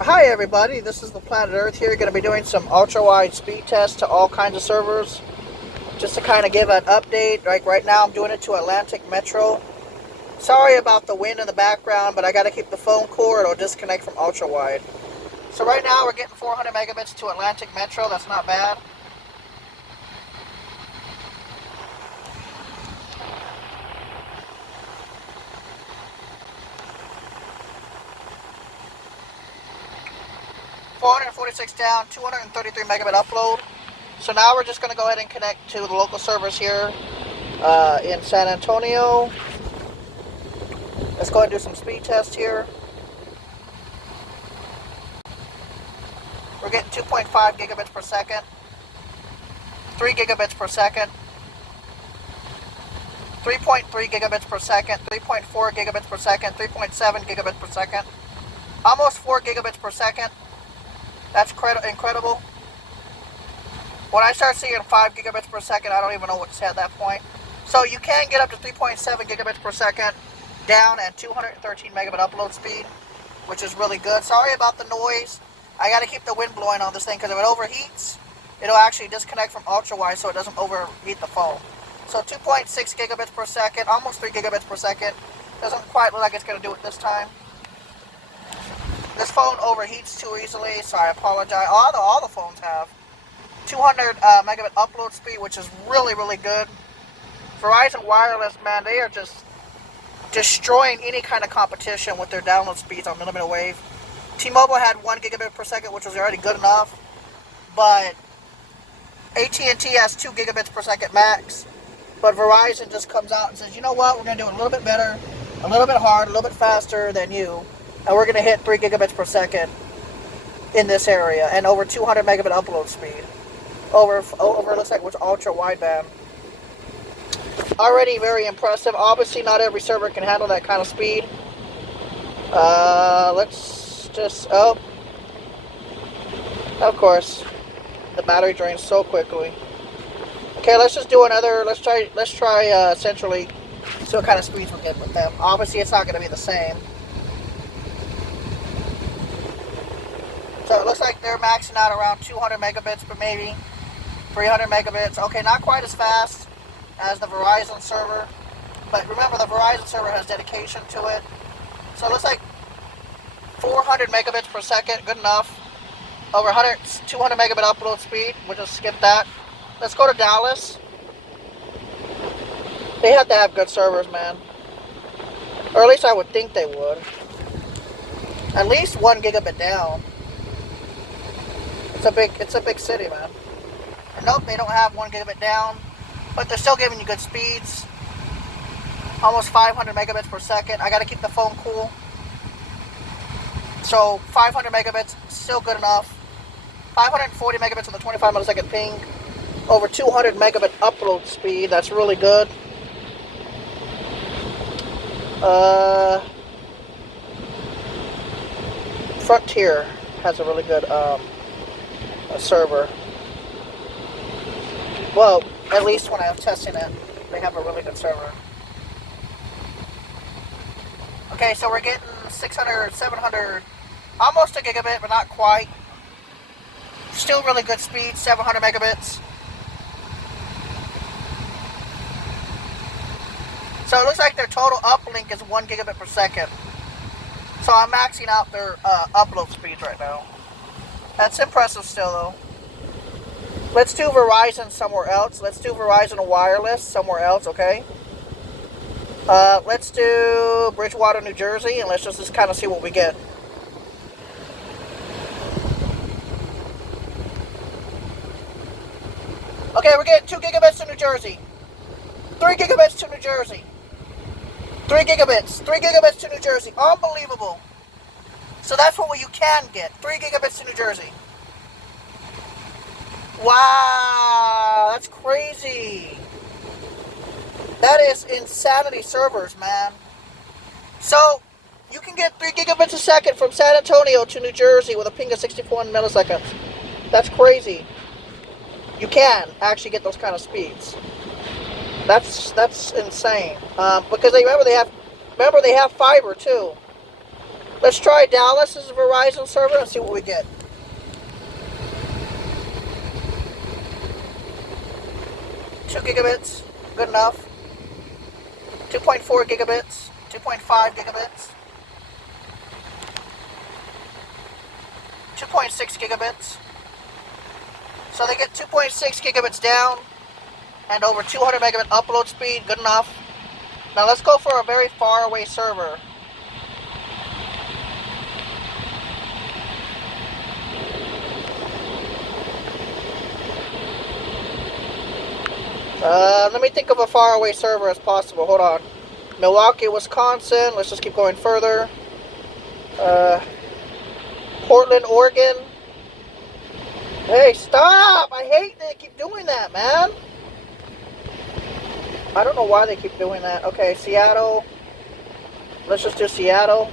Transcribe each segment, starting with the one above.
Hi everybody, this is the Planet Earth here. Going to be doing some ultra-wide speed tests to all kinds of servers. Just to kind of give an update, like right now I'm doing it to Atlantic Metro. Sorry about the wind in the background, but I got to keep the phone cool or it'll disconnect from ultra-wide. So right now we're getting 400 megabits to Atlantic Metro, that's not bad. 446 down, 233 megabit upload. So now we're just going to go ahead and connect to the local servers here in San Antonio. Let's go ahead and do some speed tests here. We're getting 2.5 gigabits per second, 3 gigabits per second, 3.3 gigabits per second, 3.4 gigabits per second, 3.7 gigabits per second, almost 4 gigabits per second. That's incredible. When I start seeing 5 gigabits per second, I don't even know what to say at that point. So you can get up to 3.7 gigabits per second down and 213 megabit upload speed, which is really good. Sorry about the noise. I got to keep the wind blowing on this thing because if it overheats, it'll actually disconnect from ultra-wide so it doesn't overheat the phone. So 2.6 gigabits per second, almost 3 gigabits per second. Doesn't quite look like it's going to do it this time. This phone overheats too easily, so I apologize. All the phones have 200 megabit upload speed, which is really, really good. Verizon Wireless, man, they are just destroying any kind of competition with their download speeds on millimeter wave. T-Mobile had 1 gigabit per second, which was already good enough, but AT&T has 2 gigabits per second max. But Verizon just comes out and says, you know what, we're going to do it a little bit better, a little bit hard, a little bit faster than you, and we're going to hit 3 gigabits per second in this area, and over 200 megabit upload speed. Over looks like what's ultra wideband. Already very impressive. Obviously, not every server can handle that kind of speed. Let's just of course, the battery drains so quickly. Okay, let's just do another. Let's try centrally. See what kind of speeds we get with them. Obviously, it's not going to be the same. So it looks like they're maxing out around 200 megabits, but maybe 300 megabits. Okay, not quite as fast as the Verizon server, but remember the Verizon server has dedication to it. So it looks like 400 megabits per second, good enough. Over 200 megabit upload speed. We'll just skip that. Let's go to Dallas. They have to have good servers, man. Or at least I would think they would. At least 1 gigabit down. It's a big city, man. And nope, they don't have 1 gigabit down, but they're still giving you good speeds. Almost 500 megabits per second. I got to keep the phone cool. So 500 megabits, still good enough. 540 megabits on the 25 millisecond ping. Over 200 megabit upload speed. That's really good. Frontier has a really good server. Well, at least when I was testing it, they have a really good server. Okay, so we're getting 600, 700, almost a gigabit, but not quite. Still really good speed, 700 megabits. So it looks like their total uplink is 1 gigabit per second. So I'm maxing out their upload speeds right now. That's impressive still, though. Let's do Verizon somewhere else. Let's do Verizon Wireless somewhere else, okay? Let's do Bridgewater, New Jersey, and let's just kind of see what we get. Okay, we're getting 2 gigabits to New Jersey. 3 gigabits to New Jersey. 3 gigabits. 3 gigabits to New Jersey. Unbelievable. So that's what you can get. 3 gigabits to New Jersey. Wow, that's crazy. That is insanity servers, man. So, you can get 3 gigabits a second from San Antonio to New Jersey with a ping of 64 milliseconds. That's crazy. You can actually get those kind of speeds. That's insane. Because they have fiber too. Let's try Dallas as a Verizon server and see what we get. Two gigabits, good enough. 2.4 gigabits, 2.5 gigabits, 2.6 gigabits. So they get 2.6 gigabits down and over 200 megabit upload speed, good enough. Now let's go for a very far away server. Let me think of a far away server as possible. Hold on. Milwaukee, Wisconsin. Let's just keep going further. Portland, Oregon. Hey, stop! I hate they keep doing that, man. I don't know why they keep doing that. Okay, Seattle. Let's just do Seattle.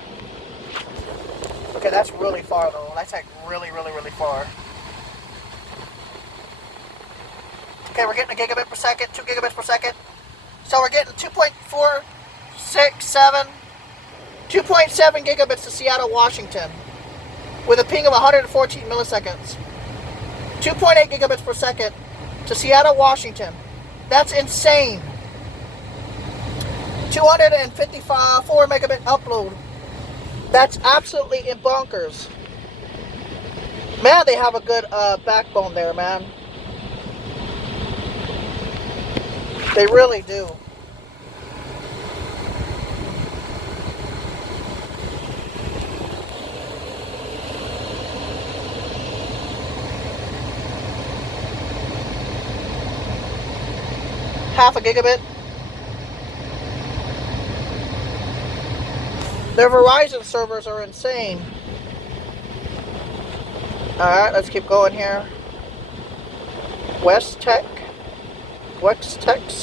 Okay, that's really far though. That's like really far. Okay, we're getting a gigabit per second, 2 gigabits per second. So we're getting 2.467, 2.7 gigabits to Seattle, Washington, with a ping of 114 milliseconds. 2.8 gigabits per second to Seattle, Washington. That's insane. 254 megabit upload. That's absolutely bonkers. Man, they have a good backbone there, man. They really do. Half a gigabit. Their Verizon servers are insane. Alright, let's keep going here. West Tex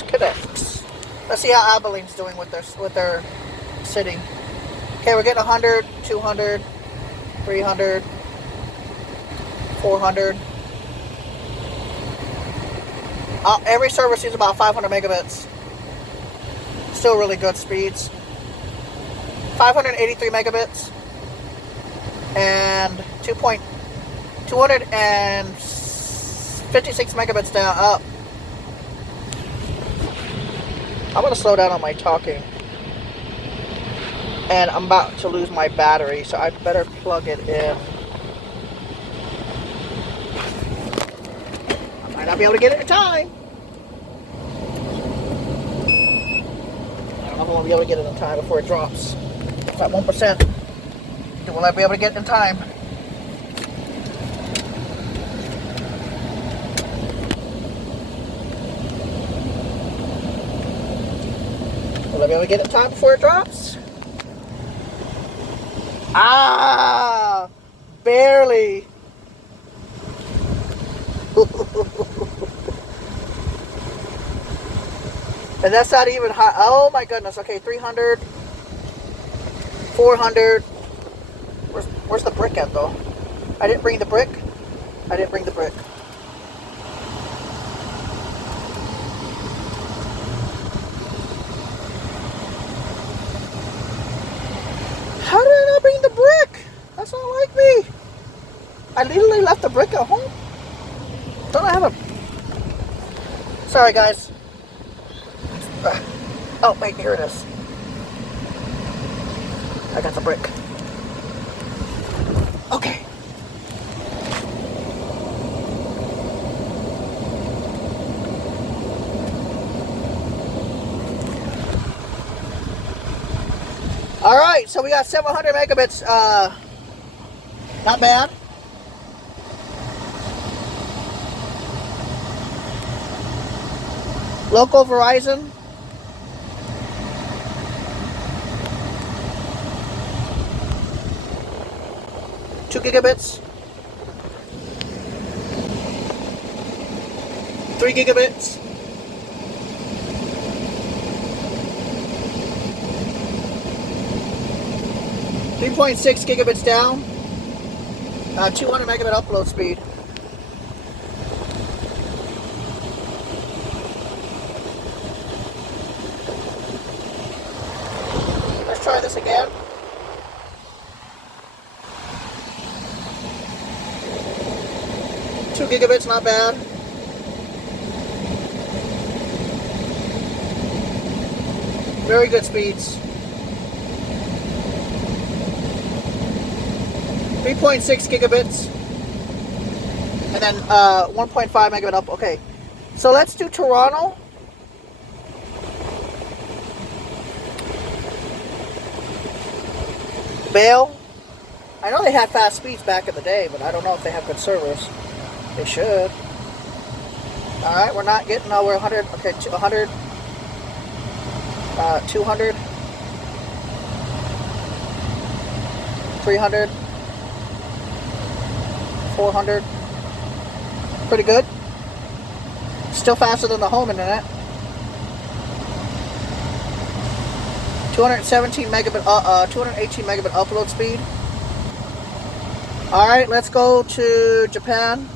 connects. Let's see how Abilene's doing with their city. Okay, we're getting 100, 200, 300, 400. Every server sees about 500 megabits. Still really good speeds. 583 megabits and 256 megabits down up. I'm gonna slow down on my talking, and I'm about to lose my battery, so I'd better plug it in. I might not be able to get it in time. I don't know if I'm gonna be able to get it in time before it drops. It's at 1%. Will I be able to get it in time? Will I be able to get it in time before it drops? Ah! Barely. And that's not even high. Oh my goodness. Okay, 300. 400. Where's the brick at though? I didn't bring the brick. I didn't bring the brick. How did I not bring the brick? That's not like me. I literally left the brick at home. Don't I have a... Sorry guys. Oh wait, here it is. I got the brick. Okay. Alright, so we got 700 megabits. Not bad. Local Verizon. Two gigabits. 3 gigabits. 3.6 gigabits down. 200 megabit upload speed. Let's try this again. 2 gigabits, not bad. Very good speeds. 3.6 gigabits. And then 1.5 megabit up. Okay. So let's do Toronto. Bale. I know they had fast speeds back in the day, but I don't know if they have good servers. They should. Alright, we're not getting nowhere. 100. Okay, 100. 200. 300. 400. Pretty good. Still faster than the home internet. 217 megabit, 218 megabit upload speed. All right, let's go to Japan.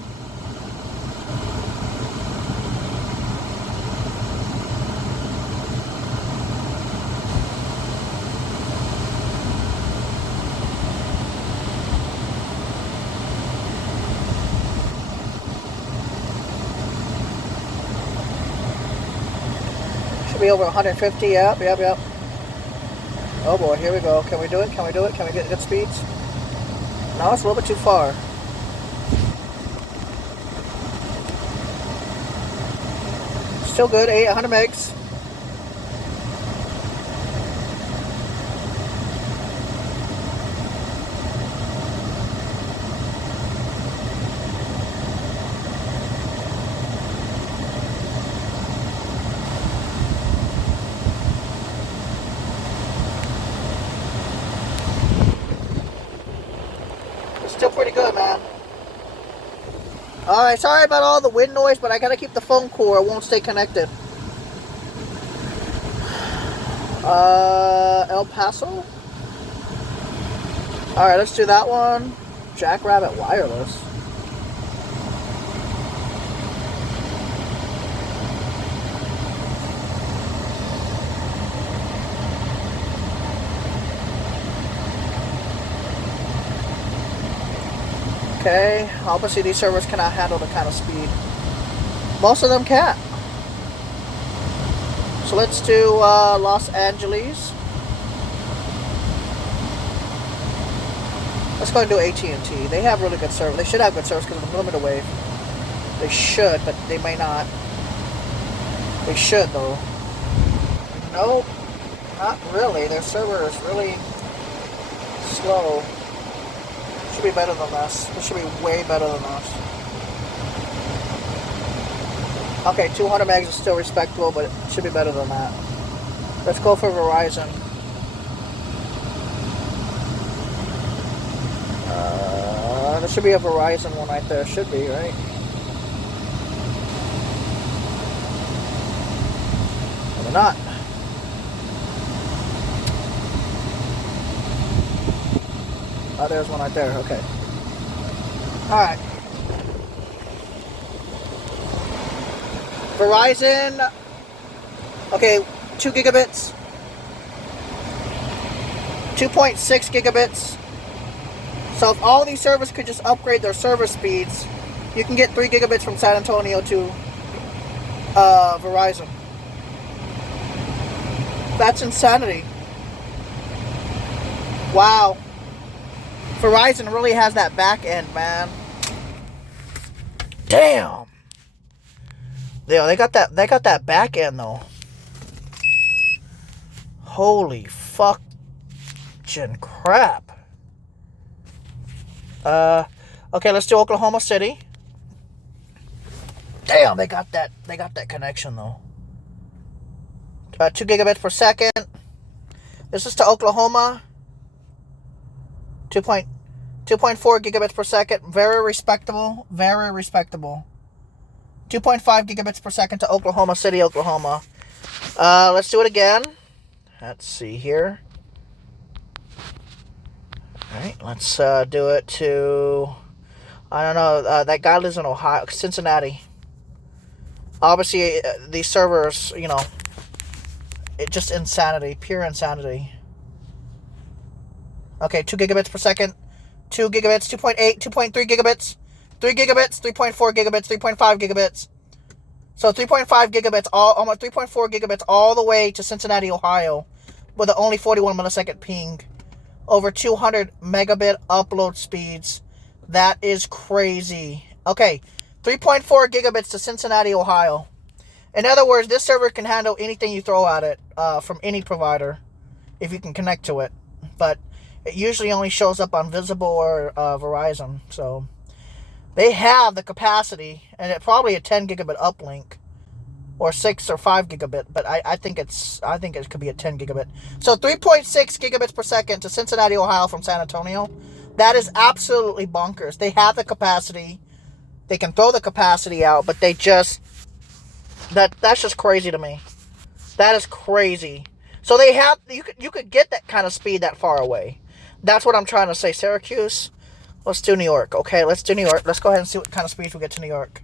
Should be over 150. Yep. Oh boy, here we go. Can we do it? Can we get good speeds? No, it's a little bit too far. Still good, 800 megs. Still pretty good, man. Alright, sorry about all the wind noise, but I gotta keep the phone cool or it won't stay connected. El Paso? Alright, let's do that one. Jackrabbit Wireless. Okay, obviously these servers cannot handle the kind of speed. Most of them can't. So let's do Los Angeles. Let's go and do AT&T. They have really good service. They should have good service because of the millimeter wave. They should, but they may not. They should though. Nope, not really. Their server is really slow. Should be better than this. This should be way better than this. Okay, 200 megs is still respectable, but it should be better than that. Let's go for Verizon. There should be a Verizon one right there. Should be, right? Maybe not. Oh, there's one right there. Okay. Alright. Verizon. Okay, 2 gigabits. 2.6 gigabits. So if all these servers could just upgrade their server speeds, you can get 3 gigabits from San Antonio to Verizon. That's insanity. Wow. Verizon really has that back end, man. Damn. They got that back end though. Holy fucking crap. Okay, let's do Oklahoma City. Damn, they got that connection though. 2 gigabits per second. This is to Oklahoma. 2.4 gigabits per second. Very respectable. Very respectable. 2.5 gigabits per second to Oklahoma City, Oklahoma. Let's do it again. Let's see here. Alright, let's do it to... I don't know. That guy lives in Ohio. Cincinnati. Obviously, these servers, you know... It's just insanity. Pure insanity. Okay, 2 gigabits per second. 2 gigabits, 2.8, 2.3 gigabits. 3 gigabits, 3.4 gigabits, 3.5 gigabits. So 3.5 gigabits, almost 3.4 gigabits all the way to Cincinnati, Ohio, with a only 41 millisecond ping. Over 200 megabit upload speeds. That is crazy. Okay, 3.4 gigabits to Cincinnati, Ohio. In other words, this server can handle anything you throw at it from any provider if you can connect to it. But it usually only shows up on Visible or Verizon. So they have the capacity, and it probably a 10 gigabit uplink, or 6 or 5 gigabit. But I think it could be a 10 gigabit. So 3.6 gigabits per second to Cincinnati, Ohio from San Antonio. That is absolutely bonkers. They have the capacity. They can throw the capacity out, but they just that's just crazy to me. That is crazy. So they have you could get that kind of speed that far away. That's what I'm trying to say. Syracuse. Let's do New York. Okay, let's do New York. Let's go ahead and see what kind of speeds we get to New York.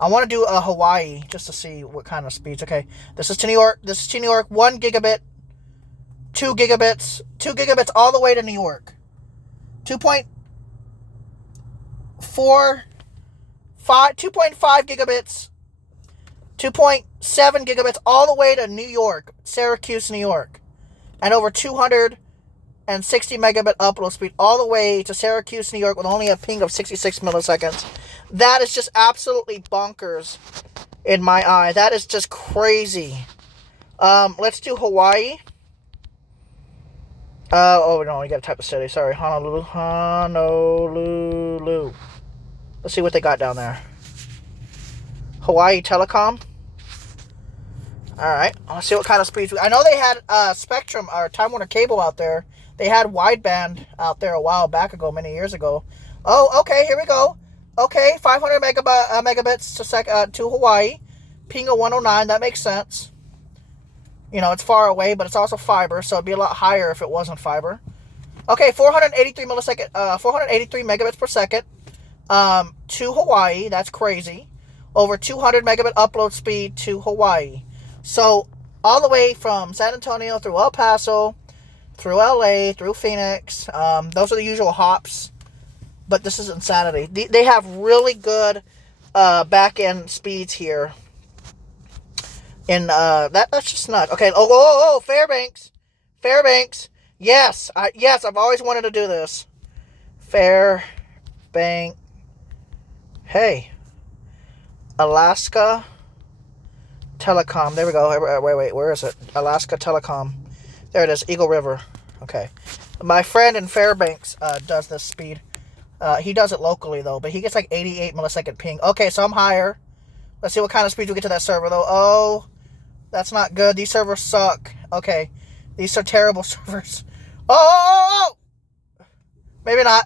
I want to do Hawaii just to see what kind of speeds. Okay, this is to New York. This is to New York. 1 gigabit, 2 gigabits, 2 gigabits all the way to New York. 2.5 gigabits, 2.7 gigabits all the way to New York, Syracuse, New York, and over 260 megabit upload speed all the way to Syracuse, New York, with only a ping of 66 milliseconds. That is just absolutely bonkers in my eye. That is just crazy. Let's do Hawaii. Oh no, you gotta type the city. Sorry, Honolulu. Let's see what they got down there. Hawaii Telecom. Alright, let's see what kind of speeds. I know they had Spectrum or Time Warner Cable out there. They had wideband out there a while back ago, many years ago. Oh, okay, here we go. Okay, 500 megabits to Hawaii. Ping of 109, that makes sense. You know, it's far away, but it's also fiber, so it'd be a lot higher if it wasn't fiber. Okay, 483 megabits per second to Hawaii. That's crazy. Over 200 megabit upload speed to Hawaii. So all the way from San Antonio through El Paso, through LA, through Phoenix. Those are the usual hops, but this is insanity. They have really good back end speeds here. And that's just nuts. Okay. Oh, Fairbanks. Yes, I've always wanted to do this. Fairbanks. Hey, Alaska Telecom. There we go. Wait. Where is it? Alaska Telecom. There it is. Eagle River. Okay. My friend in Fairbanks does this speed. He does it locally though, but he gets like 88 millisecond ping. Okay, so I'm higher. Let's see what kind of speed we get to that server though. Oh, that's not good. These servers suck. Okay. These are terrible servers. Oh! Maybe not.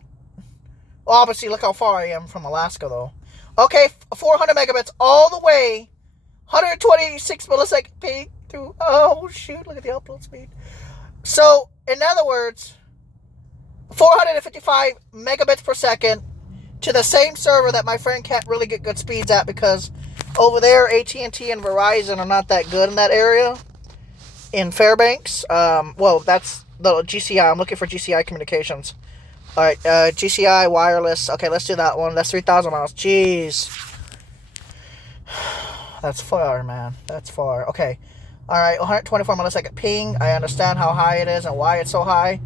Well, obviously, look how far I am from Alaska, though. Okay, 400 megabits all the way. 126 millisecond ping through. Oh, shoot. Look at the upload speed. So, in other words, 455 megabits per second to the same server that my friend can't really get good speeds at because over there, AT&T and Verizon are not that good in that area. In Fairbanks. Well, that's the GCI. I'm looking for GCI communications. Alright, GCI wireless. Okay, let's do that one. That's 3,000 miles. Jeez. That's far, man. That's far. Okay. Alright, 124 millisecond ping. I understand how high it is and why it's so high.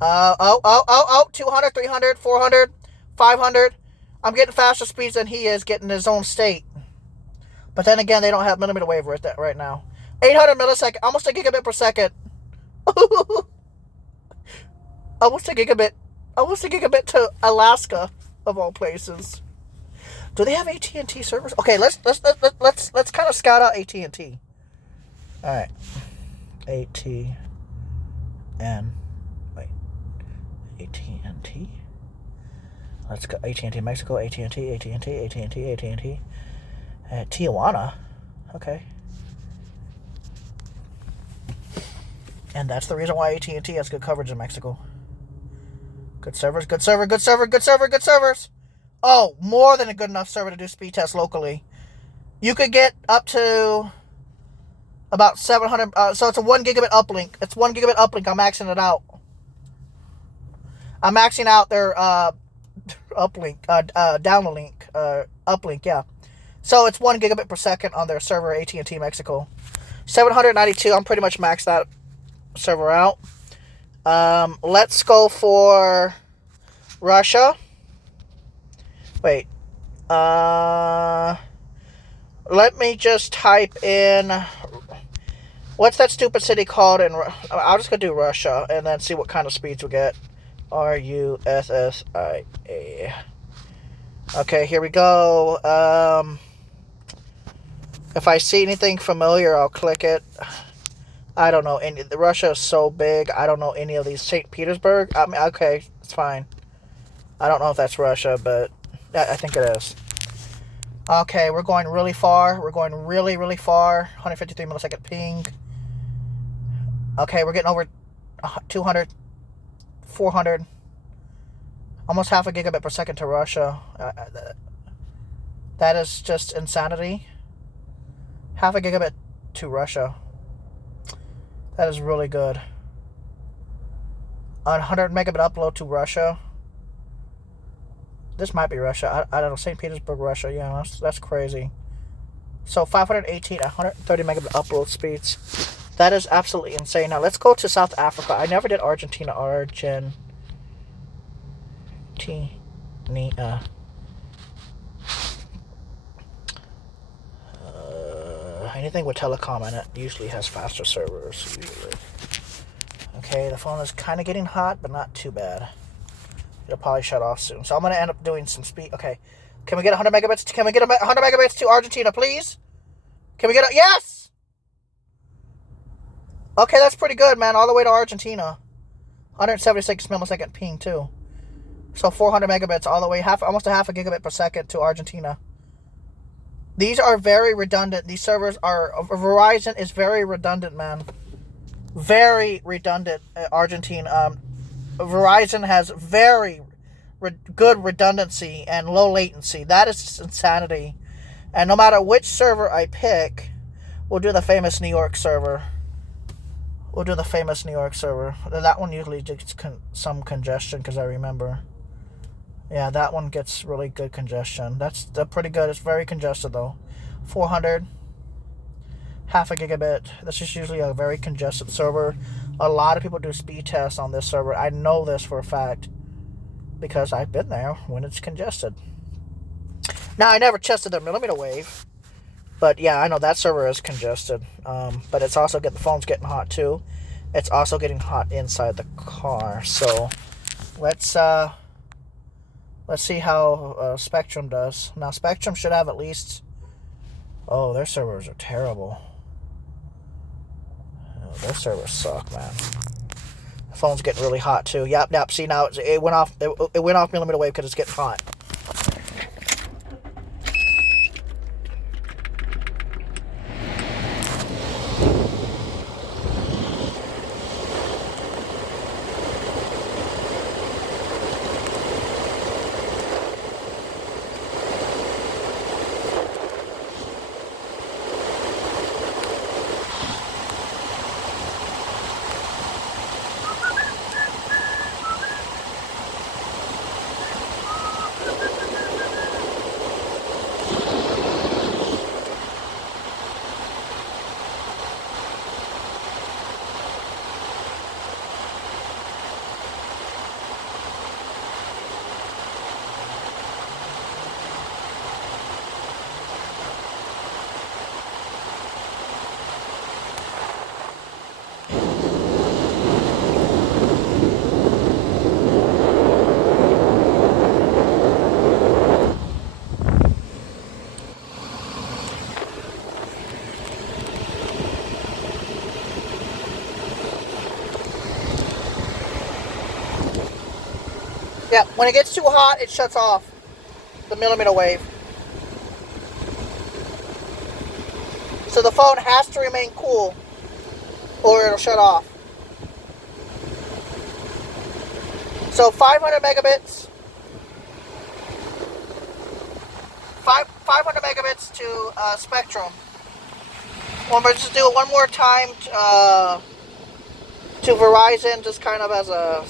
200, 300, 400, 500. I'm getting faster speeds than he is getting his own state. But then again, they don't have millimeter wave right now. 800 millisecond, almost a gigabit per second. Almost a gigabit to Alaska, of all places. Do they have AT&T servers? Okay, let's kind of scout out AT&T. All right, AT&T. Let's go AT&T Mexico, AT&T. Tijuana. Okay. And that's the reason why AT&T has good coverage in Mexico. Good servers. Oh, more than a good enough server to do speed tests locally. You could get up to about 700. So it's a 1 gigabit uplink. It's 1 gigabit uplink. I'm maxing it out. I'm maxing out their uplink, downlink, uplink, yeah. So it's 1 gigabit per second on their server, AT&T Mexico. 792, I'm pretty much maxed that server out. Let's go for Russia. Wait. Let me just type in... What's that stupid city called? I'll just go do Russia and then see what kind of speeds we get. RUSSIA. Okay, here we go. If I see anything familiar, I'll click it. I don't know. Russia is so big. I don't know any of these. St. Petersburg? I mean, okay, it's fine. I don't know if that's Russia, but I think it is. Okay, we're going really far. We're going really, really far. 153 millisecond ping. Okay, we're getting over 200, 400. Almost half a gigabit per second to Russia. That is just insanity. Half a gigabit to Russia. That is really good. 100 megabit upload to Russia. This might be Russia. I don't know. St. Petersburg, Russia. Yeah, that's crazy. So 518, 130 megabit upload speeds. That is absolutely insane. Now let's go to South Africa. I never did Argentina. Anything with telecom in it usually has faster servers. Usually. Okay, the phone is kind of getting hot, but not too bad. It'll probably shut off soon. So I'm going to end up doing some speed. Okay. Can we get 100 megabits? Can we get 100 megabits to Argentina, please? Can we get Yes! Okay, that's pretty good, man. All the way to Argentina. 176 millisecond ping, too. So 400 megabits all the way, almost a half a gigabit per second to Argentina. These are very redundant. These servers are... Verizon is very redundant, man. Very redundant, Argentine. Verizon has very good redundancy and low latency. That is just insanity. And no matter which server I pick, we'll do the famous New York server. That one usually gets some congestion because I remember. Yeah, that one gets really good congestion. That's pretty good. It's very congested though. 400. Half a gigabit. This is usually a very congested server. A lot of people do speed tests on this server. I know this for a fact because I've been there when it's congested. Now, I never tested their millimeter wave, but yeah, I know that server is congested. But it's also the phone's getting hot too. It's also getting hot inside the car. So let's see how Spectrum does. Now, Spectrum should have at least... Oh, their servers are terrible. Their servers suck, man. The phone's getting really hot too. Yep. See, now it went off. It went off millimeter wave because it's getting hot. Yeah, when it gets too hot, it shuts off the millimeter wave. So the phone has to remain cool or it'll shut off. So 500 megabits. 500 megabits to Spectrum. Well, we'll just do it one more time to Verizon, just kind of as a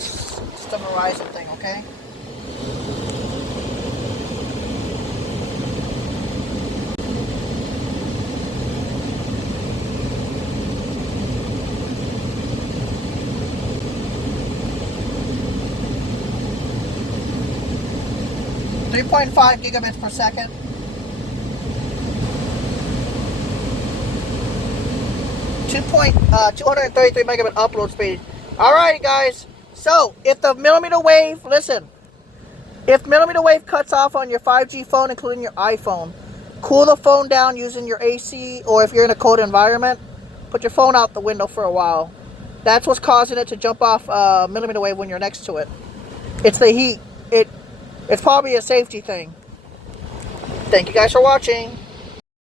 Verizon thing, okay? 3.5 gigabits per second. 233 megabit upload speed. Alright guys, so if the millimeter wave, listen, if millimeter wave cuts off on your 5G phone, including your iPhone, cool the phone down using your AC, or if you're in a cold environment, put your phone out the window for a while. That's what's causing it to jump off millimeter wave when you're next to it. It's the heat. It's probably a safety thing. Thank you guys for watching.